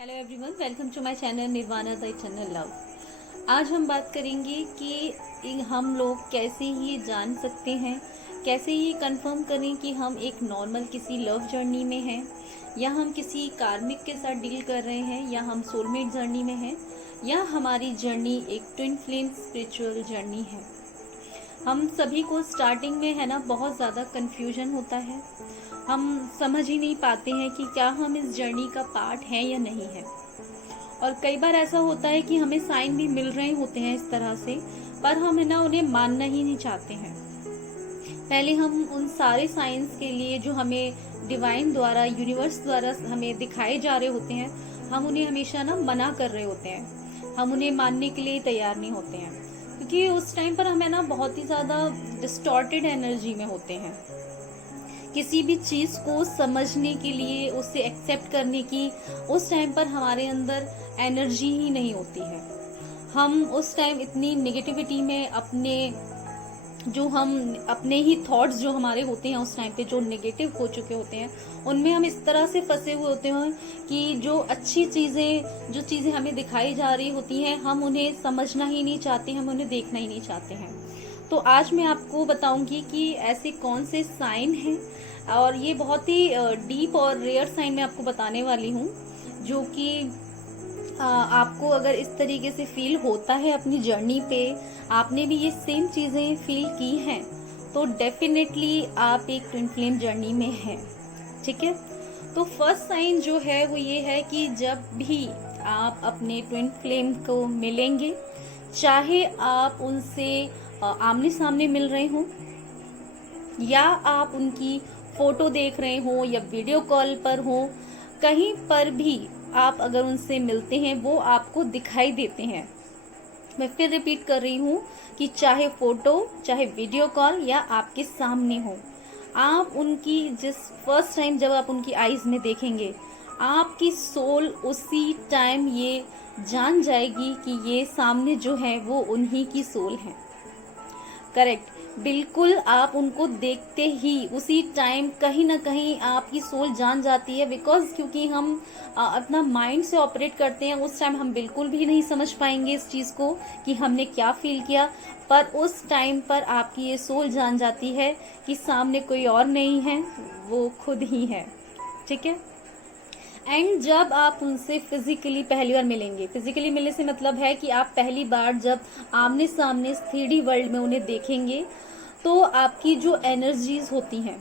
Hello everyone, welcome to my channel Nirvana the eternal love. आज हम बात करेंगे कि हम लोग कैसे ये जान सकते हैं, कैसे ये कंफर्म करें कि हम एक नॉर्मल किसी लव जर्नी में हैं, या हम किसी कार्मिक के साथ डील कर रहे हैं, या हम सोलमेट जर्नी में हैं, या हमारी जर्नी एक ट्विन फ्लेम स्पिरिचुअल जर्नी है। हम सभी को स्टार्टिंग में है ना बहुत ज़्यादा कन्फ्यूजन होता है। हम समझ ही नहीं पाते हैं कि क्या हम इस जर्नी का पार्ट हैं या नहीं है। और कई बार ऐसा होता है कि हमें साइन भी मिल रहे होते हैं इस तरह से, पर हम है ना उन्हें मानना ही नहीं चाहते हैं। पहले हम उन सारे साइंस के लिए जो हमें डिवाइन द्वारा, यूनिवर्स द्वारा हमें दिखाए जा रहे होते हैं, हम उन्हें हमेशा ना मना कर रहे होते हैं। हम उन्हें मानने के लिए तैयार नहीं होते हैं, क्योंकि उस टाइम पर हमें ना बहुत ही ज़्यादा डिस्टॉर्टेड एनर्जी में होते हैं। किसी भी चीज़ को समझने के लिए, उसे एक्सेप्ट करने की उस टाइम पर हमारे अंदर एनर्जी ही नहीं होती है। हम उस टाइम इतनी नेगेटिविटी में अपने ही थॉट्स जो हमारे होते हैं उस टाइम पे जो नेगेटिव हो चुके होते हैं, उनमें हम इस तरह से फंसे हुए होते हैं कि जो अच्छी चीज़ें, जो चीज़ें हमें दिखाई जा रही होती हैं, हम उन्हें समझना ही नहीं चाहते, हम उन्हें देखना ही नहीं चाहते हैं। तो आज मैं आपको बताऊंगी कि ऐसे कौन से साइन हैं, और ये बहुत ही डीप और रेयर साइन मैं आपको बताने वाली हूँ, जो कि आपको अगर इस तरीके से फील होता है अपनी जर्नी पे, आपने भी ये सेम चीज़ें फील की हैं, तो डेफिनेटली आप एक ट्विन फ्लेम जर्नी में हैं। ठीक है। तो फर्स्ट साइन जो है वो ये है कि जब भी आप अपने ट्विन फ्लेम को मिलेंगे, चाहे आप उनसे आमने सामने मिल रहे हों, या आप उनकी फोटो देख रहे हो, या वीडियो कॉल पर हो, कहीं पर भी आप अगर उनसे मिलते हैं, वो आपको दिखाई देते हैं। मैं फिर रिपीट कर रही हूँ कि चाहे फोटो, चाहे वीडियो कॉल, या आपके सामने हो, आप उनकी जिस फर्स्ट टाइम जब आप उनकी आईज में देखेंगे, आपकी सोल उसी टाइम ये जान जाएगी कि ये सामने जो है वो उन्हीं की सोल है। करेक्ट। बिल्कुल, आप उनको देखते ही उसी टाइम कहीं ना कहीं आपकी सोल जान जाती है, बिकॉज क्योंकि हम अपना माइंड से ऑपरेट करते हैं, उस टाइम हम बिल्कुल भी नहीं समझ पाएंगे इस चीज़ को कि हमने क्या फील किया, पर उस टाइम पर आपकी ये सोल जान जाती है कि सामने कोई और नहीं है, वो खुद ही है। ठीक है। एंड जब आप उनसे फिजिकली पहली बार मिलेंगे, फिजिकली मिलने से मतलब है कि आप पहली बार जब आमने सामने 3D वर्ल्ड में उन्हें देखेंगे, तो आपकी जो एनर्जीज होती हैं,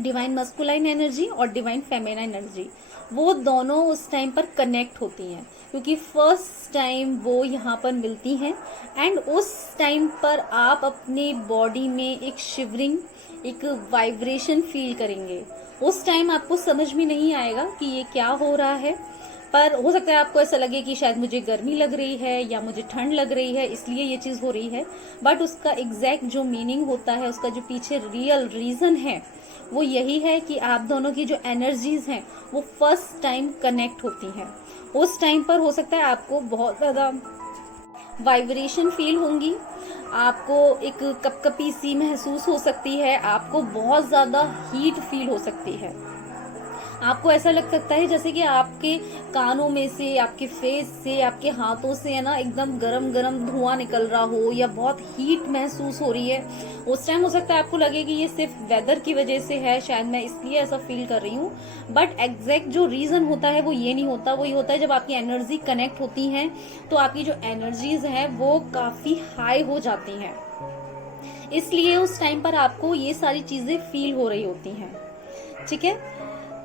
डिवाइन मस्कुलाइन एनर्जी और डिवाइन फेमिनाइन एनर्जी, वो दोनों उस टाइम पर कनेक्ट होती हैं, क्योंकि फर्स्ट टाइम वो यहाँ पर मिलती हैं। एंड उस टाइम पर आप अपने बॉडी में एक शिवरिंग, एक वाइब्रेशन फील करेंगे। उस टाइम आपको समझ में नहीं आएगा कि ये क्या हो रहा है, पर हो सकता है आपको ऐसा लगे कि शायद मुझे गर्मी लग रही है या मुझे ठंड लग रही है, इसलिए ये चीज़ हो रही है। बट उसका एग्जैक्ट जो मीनिंग होता है, उसका जो पीछे रियल रीज़न है, वो यही है कि आप दोनों की जो एनर्जीज हैं वो फर्स्ट टाइम कनेक्ट होती हैं। उस टाइम पर हो सकता है आपको बहुत ज़्यादा वाइब्रेशन फील होंगी, आपको एक कपकपी सी महसूस हो सकती है, आपको बहुत ज़्यादा हीट फील हो सकती है। आपको ऐसा लग सकता है जैसे कि आपके कानों में से, आपके फेस से, आपके हाथों से है ना एकदम गरम गरम धुआं निकल रहा हो, या बहुत हीट महसूस हो रही है। उस टाइम हो सकता है आपको लगे कि ये सिर्फ वेदर की वजह से है, शायद मैं इसलिए ऐसा फील कर रही हूँ। बट एग्जैक्ट जो रीजन होता है वो ये नहीं होता, वो ये होता है जब आपकी एनर्जी कनेक्ट होती है, तो आपकी जो एनर्जीज हैं वो काफी हाई हो जाती हैं, इसलिए उस टाइम पर आपको ये सारी चीजें फील हो रही होती हैं। ठीक है।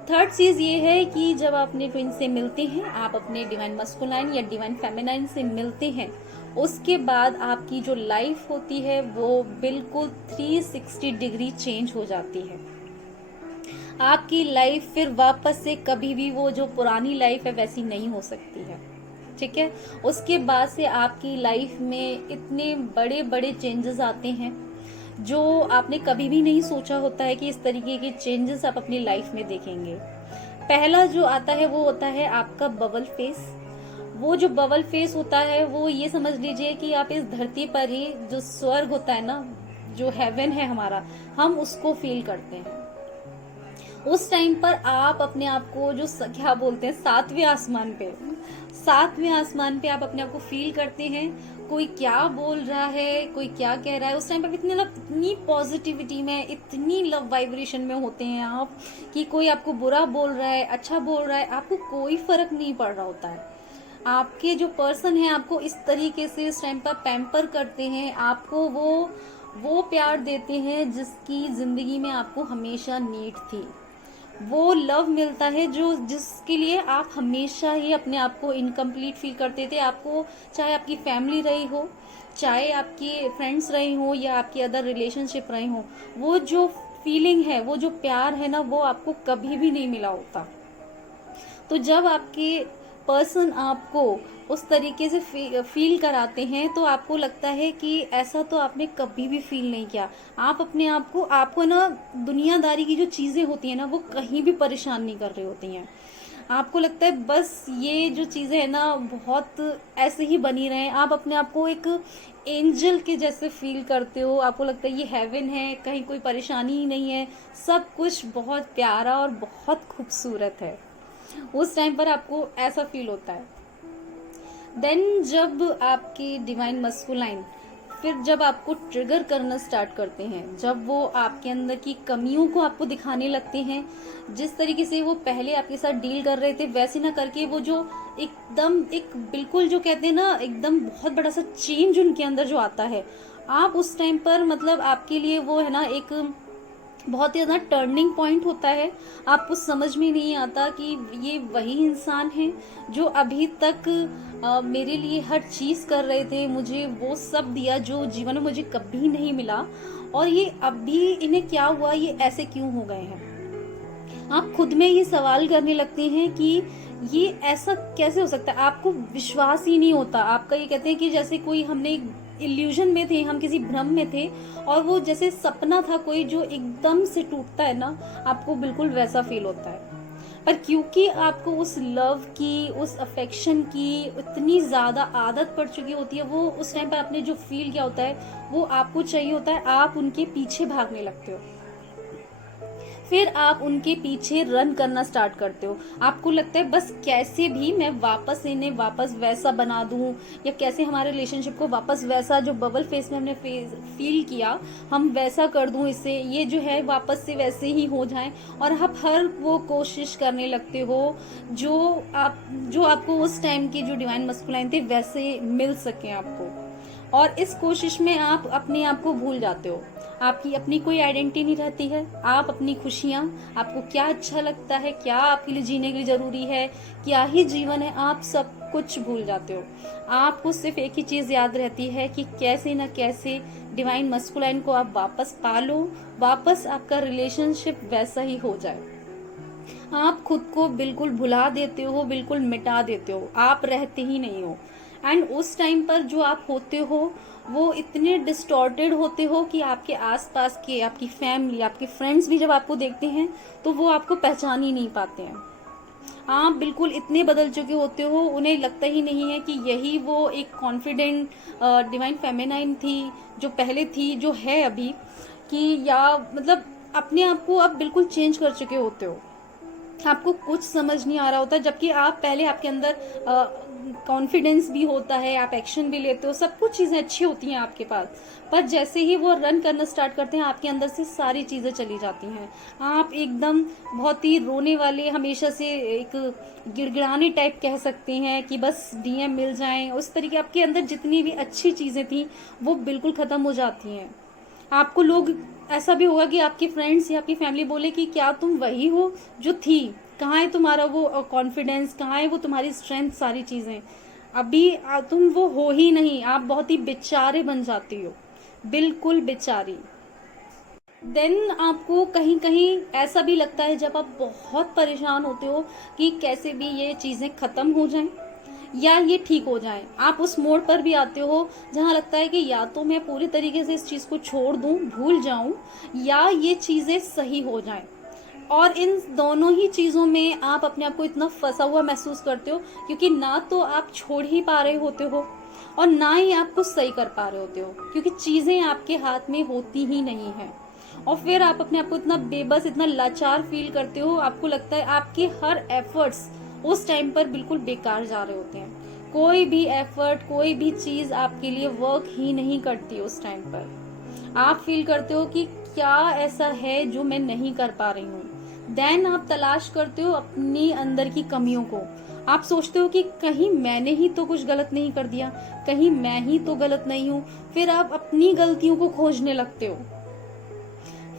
थर्ड चीज ये है कि जब आप अपने ट्विन से मिलते हैं, आप अपने डिवाइन मस्कुलाइन या डिवाइन फेमिनाइन से मिलते हैं, उसके बाद आपकी जो लाइफ होती है वो बिल्कुल 360 डिग्री चेंज हो जाती है। आपकी लाइफ फिर वापस से कभी भी वो जो पुरानी लाइफ है वैसी नहीं हो सकती है। ठीक है। उसके बाद से आपकी लाइफ में इतने बड़े बड़े चेंजेस आते हैं जो आपने कभी भी नहीं सोचा होता है कि इस तरीके के चेंजेस आप अपनी लाइफ में देखेंगे। पहला जो आता है वो होता है आपका बबल फेस। वो जो बबल फेस होता है वो ये समझ लीजिए कि आप इस धरती पर ही जो स्वर्ग होता है ना, जो हेवन है हमारा, हम उसको फील करते हैं। उस टाइम पर आप अपने आप को जो क्या बोलते हैं, सातवें आसमान पे आप अपने आप को फील करते हैं। कोई क्या बोल रहा है, कोई क्या कह रहा है, उस टाइम पे इतनी पॉजिटिविटी में, इतनी लव वाइब्रेशन में होते हैं आप कि कोई आपको बुरा बोल रहा है, अच्छा बोल रहा है, आपको कोई फर्क नहीं पड़ रहा होता है। आपके जो पर्सन है आपको इस तरीके से इस टाइम पर पैम्पर करते हैं, आपको वो प्यार देते हैं जिसकी जिंदगी में आपको हमेशा नीड थी। वो लव मिलता है जो जिसके लिए आप हमेशा ही अपने आप को इनकम्प्लीट फील करते थे। आपको चाहे आपकी फैमिली रही हो, चाहे आपके फ्रेंड्स रहे हो, या आपकी अदर रिलेशनशिप रहे हो, वो जो फीलिंग है, वो जो प्यार है ना, वो आपको कभी भी नहीं मिला होता। तो जब आपके पर्सन आपको उस तरीके से फील कराते हैं तो आपको लगता है कि ऐसा तो आपने कभी भी फील नहीं किया। आप अपने आपको ना दुनियादारी की जो चीजें होती है ना, वो कहीं भी परेशान नहीं कर रही होती हैं। आपको लगता है बस ये जो चीजें है ना बहुत ऐसे ही बनी रहे। आप अपने आप को एक एंजल के जैसे फील करते हो। आपको लगता है ये हेवन है, कहीं कोई परेशानी ही नहीं है, सब कुछ बहुत प्यारा और बहुत खूबसूरत है। उस टाइम पर आपको ऐसा फील होता है। देन जब आपकी डिवाइन मस्कुलाइन फिर जब आपको ट्रिगर करना स्टार्ट करते हैं, जब वो आपके अंदर की कमियों को आपको दिखाने लगते हैं, जिस तरीके से वो पहले आपके साथ डील कर रहे थे वैसे ना करके वो जो एकदम एक बिल्कुल जो कहते हैं ना एकदम बहुत बड़ा सा चेंज उनके अंदर जो आता है, आप उस टाइम पर मतलब आपके लिए वो है ना एक बहुत ही ज्यादा टर्निंग पॉइंट होता है। आपको समझ में नहीं आता कि ये वही इंसान है जो अभी तक मेरे लिए हर चीज कर रहे थे, मुझे वो सब दिया जो जीवन में मुझे कभी नहीं मिला, और ये अभी इन्हें क्या हुआ, ये ऐसे क्यों हो गए हैं। आप खुद में ये सवाल करने लगते हैं कि ये ऐसा कैसे हो सकता है। आपको विश्वास ही नहीं होता। आपका ये कहते हैं कि जैसे कोई हमने इल्यूजन में थे, हम किसी भ्रम में थे, और वो जैसे सपना था कोई जो एकदम से टूटता है ना, आपको बिल्कुल वैसा फील होता है। पर क्योंकि आपको उस लव की, उस अफेक्शन की इतनी ज्यादा आदत पड़ चुकी होती है, वो उस टाइम पर आपने जो फील किया होता है वो आपको चाहिए होता है, आप उनके पीछे भागने लगते हो। फिर आप उनके पीछे रन करना स्टार्ट करते हो। आपको लगता है बस कैसे भी मैं वापस इन्हें वापस वैसा बना दूं, या कैसे हमारे रिलेशनशिप को वापस वैसा जो बबल फेस में हमने फील किया हम वैसा कर दूं, इससे ये जो है वापस से वैसे ही हो जाए। और आप हर वो कोशिश करने लगते हो जो आपको उस टाइम के जो डिवाइन मस्कुलाइन थे वैसे मिल सके आपको। और इस कोशिश में आप अपने आप को भूल जाते हो। आपकी अपनी कोई आइडेंटिटी नहीं रहती है। आप अपनी खुशियां, आपको क्या अच्छा लगता है, क्या आपके लिए जीने के लिए जरूरी है, क्या ही जीवन है, आप सब कुछ भूल जाते हो। आपको सिर्फ एक ही चीज याद रहती है कि कैसे न कैसे डिवाइन मस्कुलाइन को आप वापस पालो, वापस आपका रिलेशनशिप वैसा ही हो जाए। आप खुद को बिल्कुल भुला देते हो, बिल्कुल मिटा देते हो, आप रहते ही नहीं हो। एंड उस टाइम पर जो आप होते हो वो इतने डिस्टॉर्टेड होते हो कि आपके आसपास के, आपकी फैमिली, आपके फ्रेंड्स भी जब आपको देखते हैं तो वो आपको पहचान ही नहीं पाते हैं। आप बिल्कुल इतने बदल चुके होते हो, उन्हें लगता ही नहीं है कि यही वो एक कॉन्फिडेंट डिवाइन फेमिनाइन थी जो पहले थी, जो है अभी, कि या मतलब अपने आप को आप बिल्कुल चेंज कर चुके होते हो। आपको कुछ समझ नहीं आ रहा होता, जबकि आप पहले आपके अंदर कॉन्फिडेंस भी होता है, आप एक्शन भी लेते हो, सब कुछ चीजें अच्छी होती हैं आपके पास। पर जैसे ही वो रन करना स्टार्ट करते हैं आपके अंदर से सारी चीजें चली जाती हैं। आप एकदम बहुत ही रोने वाले, हमेशा से एक गिड़गिड़ाने टाइप कह सकते हैं कि बस डीएम मिल जाएं, उस तरीके आपके अंदर जितनी भी अच्छी चीजें थी वो बिल्कुल खत्म हो जाती हैं। आपको लोग, ऐसा भी होगा कि आपके फ्रेंड्स या आपकी फैमिली बोले कि क्या तुम वही हो जो थी, कहाँ है तुम्हारा वो कॉन्फिडेंस, कहाँ है वो तुम्हारी स्ट्रेंथ, सारी चीजें अभी तुम वो हो ही नहीं। आप बहुत ही बेचारे बन जाती हो, बिल्कुल बेचारी। देन आपको कहीं कहीं ऐसा भी लगता है जब आप बहुत परेशान होते हो कि कैसे भी ये चीजें खत्म हो जाएं या ये ठीक हो जाए। आप उस मोड़ पर भी आते हो जहां लगता है कि या तो मैं पूरी तरीके से इस चीज को छोड़ दूं, भूल जाऊं, या ये चीजें सही हो जाएं। और इन दोनों ही चीजों में आप अपने आप को इतना फंसा हुआ महसूस करते हो, क्योंकि ना तो आप छोड़ ही पा रहे होते हो और ना ही आप कुछ सही कर पा रहे होते हो, क्योंकि चीजें आपके हाथ में होती ही नहीं है। और फिर आप अपने आप को इतना बेबस, इतना लाचार फील करते हो, आपको लगता है आपके हर एफर्ट्स उस टाइम पर बिल्कुल बेकार जा रहे होते हैं। कोई भी एफर्ट, कोई भी चीज आपके लिए वर्क ही नहीं करती उस टाइम पर। आप फील करते हो कि क्या ऐसा है जो मैं नहीं कर पा रही हूँ। देन आप तलाश करते हो अपनी अंदर की कमियों को। आप सोचते हो कि कहीं मैंने ही तो कुछ गलत नहीं कर दिया, कहीं मैं ही तो गलत नहीं हूँ। फिर आप अपनी गलतियों को खोजने लगते हो।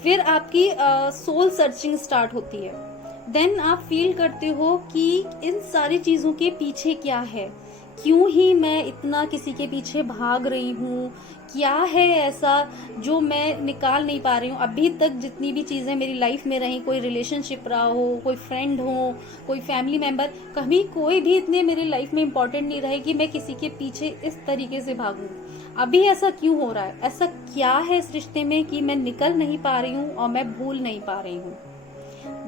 फिर आपकी सोल सर्चिंग स्टार्ट होती है। देन आप फील करते हो कि इन सारी चीजों के पीछे क्या है, क्यों ही मैं इतना किसी के पीछे भाग रही हूँ, क्या है ऐसा जो मैं निकाल नहीं पा रही हूँ। अभी तक जितनी भी चीजें मेरी लाइफ में रही, कोई रिलेशनशिप रहा हो, कोई फ्रेंड हो, कोई फैमिली मेंबर, कभी कोई भी इतने मेरी लाइफ में इंपॉर्टेंट नहीं रहे कि मैं किसी के पीछे इस तरीके से भागूं। अभी ऐसा क्यों हो रहा है, ऐसा क्या है इस रिश्ते में कि मैं निकल नहीं पा रही हूँ और मैं भूल नहीं पा रही हूँ।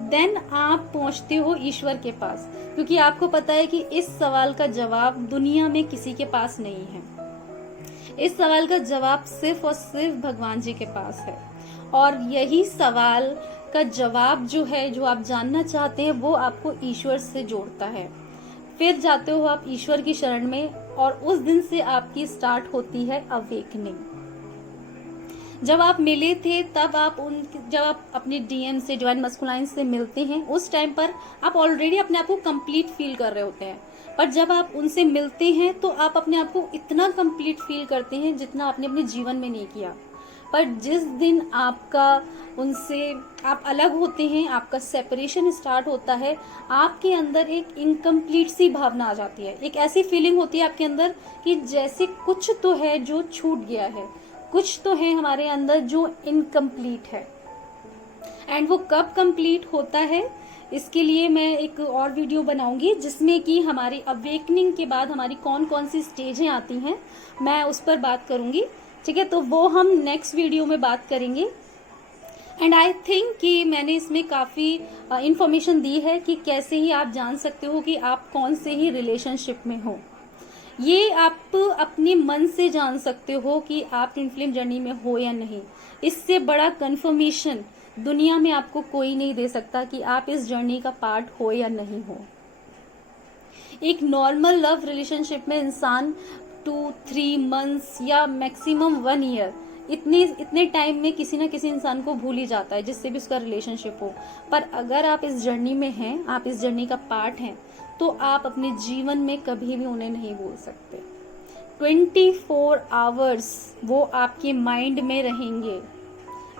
देन आप पहुंचते हो ईश्वर के पास, क्योंकि आपको पता है कि इस सवाल का जवाब दुनिया में किसी के पास नहीं है। इस सवाल का जवाब सिर्फ और सिर्फ भगवान जी के पास है। और यही सवाल का जवाब जो है, जो आप जानना चाहते हैं, वो आपको ईश्वर से जोड़ता है। फिर जाते हो आप ईश्वर की शरण में, और उस दिन से आपकी स्टार्ट होती है अवेकनिंग। जब आप मिले थे तब जब आप अपने डीएम से, डिवाइन मस्कुलाइन से मिलते हैं, उस टाइम पर आप ऑलरेडी अपने आप को कंप्लीट फील कर रहे होते हैं। पर जब आप उनसे मिलते हैं तो आप अपने आप को इतना कंप्लीट फील करते हैं जितना आपने अपने जीवन में नहीं किया। पर जिस दिन आपका उनसे आप अलग होते हैं, आपका सेपरेशन स्टार्ट होता है, आपके अंदर एक इनकम्प्लीट सी भावना आ जाती है। एक ऐसी फीलिंग होती है आपके अंदर कि जैसे कुछ तो है जो छूट गया है, कुछ तो है हमारे अंदर जो इनकम्प्लीट है। एंड वो कब कंप्लीट होता है, इसके लिए मैं एक और वीडियो बनाऊंगी जिसमें कि हमारी अवेकनिंग के बाद हमारी कौन कौन सी स्टेजें आती हैं, मैं उस पर बात करूंगी। ठीक है, तो वो हम नेक्स्ट वीडियो में बात करेंगे। एंड आई थिंक कि मैंने इसमें काफ़ी इंफॉर्मेशन दी है कि कैसे ही आप जान सकते हो कि आप कौन से ही रिलेशनशिप में हो। ये आप अपने मन से जान सकते हो कि आप ट्विन फ्लेम जर्नी में हो या नहीं। इससे बड़ा कंफर्मेशन दुनिया में आपको कोई नहीं दे सकता कि आप इस जर्नी का पार्ट हो या नहीं हो। एक नॉर्मल लव रिलेशनशिप में इंसान 2-3 मंथ्स या मैक्सिमम 1 ईयर, इतने टाइम में किसी ना किसी इंसान को भूल ही जाता है जिससे भी उसका रिलेशनशिप हो। पर अगर आप इस जर्नी में हैं, आप इस जर्नी का पार्ट हैं, तो आप अपने जीवन में कभी भी उन्हें नहीं भूल सकते। 24 आवर्स वो आपके माइंड में रहेंगे।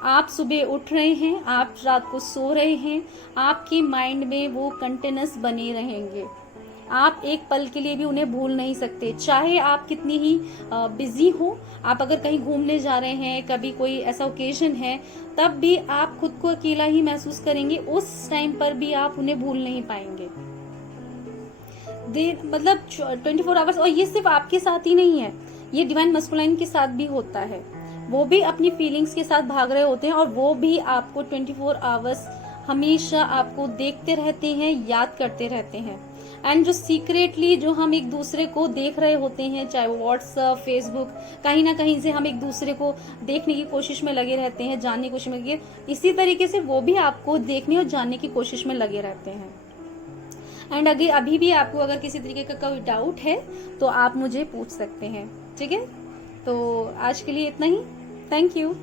आप सुबह उठ रहे हैं, आप रात को सो रहे हैं, आपके माइंड में वो कंटिन्यूस बने रहेंगे। आप एक पल के लिए भी उन्हें भूल नहीं सकते। चाहे आप कितनी ही बिजी हो, आप अगर कहीं घूमने जा रहे हैं, कभी कोई ऐसा ओकेजन है, तब भी आप खुद को अकेला ही महसूस करेंगे। उस टाइम पर भी आप उन्हें भूल नहीं पाएंगे। मतलब 24 आवर्स। और ये सिर्फ आपके साथ ही नहीं है, ये डिवाइन मस्कुलाइन के साथ भी होता है। वो भी अपनी फीलिंग्स के साथ भाग रहे होते हैं और वो भी आपको 24 आवर्स हमेशा आपको देखते रहते हैं, याद करते रहते हैं। एंड जो सीक्रेटली जो हम एक दूसरे को देख रहे होते हैं, चाहे वो व्हाट्सएप, फेसबुक, कहीं ना कहीं से हम एक दूसरे को देखने की कोशिश में लगे रहते हैं, जानने की कोशिश में लगे, इसी तरीके से वो भी आपको देखने और जानने की कोशिश में लगे रहते हैं। एंड अभी भी आपको अगर किसी तरीके का कोई डाउट है तो आप मुझे पूछ सकते हैं। ठीक है, तो आज के लिए इतना ही। Thank you.